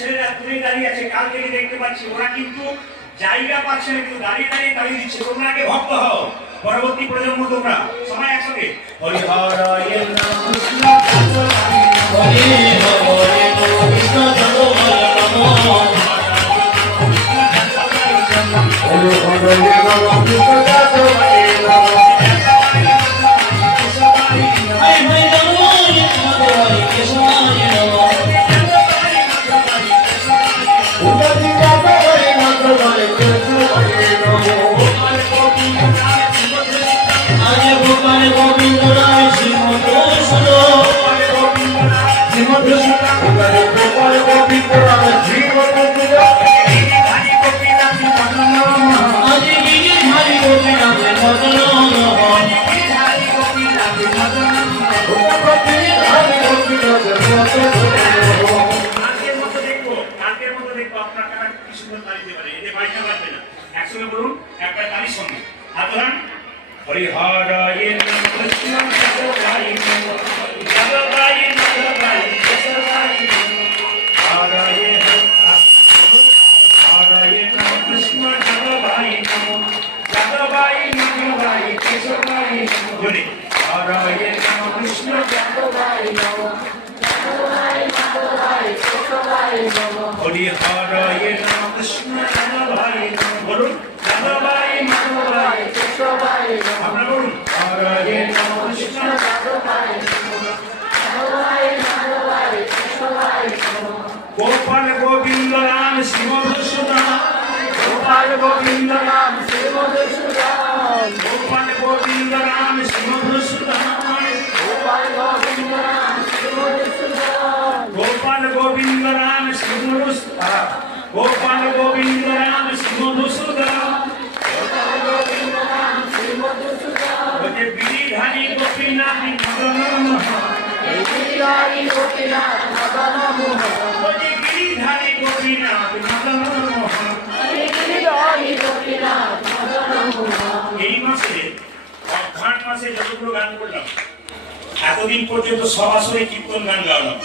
ছেলেরা দূরে দাঁড়িয়ে আছে, কাল থেকে দেখতে পাচ্ছি ওরা কিন্তু জায়গা পাচ্ছে না, কিন্তু দাঁড়িয়ে দাঁড়িয়ে দাঁড়িয়ে দিচ্ছে। তোমরা আগে ভক্ত হও, পরবর্তী প্রজন্ম তোমরা সবাই একসঙ্গে হরি হরে নাম কৃষ্ণ হরি হরে নাম কৃষ্ণ হরি হরে নাম কৃষ্ণ একসঙ্গে বলুন, একটা তালির সঙ্গে হাত ধরান। হরি হরে নাম কৃষ্ণ জগদাই জগদাই জগদাই জগদাই হরে হরে নাম কৃষ্ণ জগদাই জগদাই জগদাই কেশবাই বলে হরে নাম কৃষ্ণ জগদাই জগদাই জগদাই কেশবাই হরি হরে নাম কৃষ্ণ জগদাই বলুন জগদাই জগদাই কেশবাই আমরা বলুন হরে নাম কৃষ্ণ জগদাই জগদাই জগদাই কেশবাই গোপাল গোবিন্দ রাম শিব মধুসূদন গোপাল গোবিন্দ রাম শিব মধুসূদন গোপাল গোবিন্দ রাম শিব মধুসূদন গোপাল গোবিন্দ রাম শিব মধুসূদন গোপাল গোবিন্দ রাম শিব মধুসূদন গোপাল গোবিন্দ রাম শিব মধুসূদন গোপাল গোবিন্দ রাম শিব মধুসূদন ওকে বিধানী গোপীনাথ মদন মোহন বিধানী গোপীনাথ মদন মোহন ওকে বিধানী গোপীনাথ মদন মোহন বিধানী গোপীনাথ মদন মোহন। এই মাসে অঘ্রাণ মাসে যতগুলো গান করলাম, এতদিন পর্যন্ত সব আসরে কীর্তন গান গাওয়ালাম।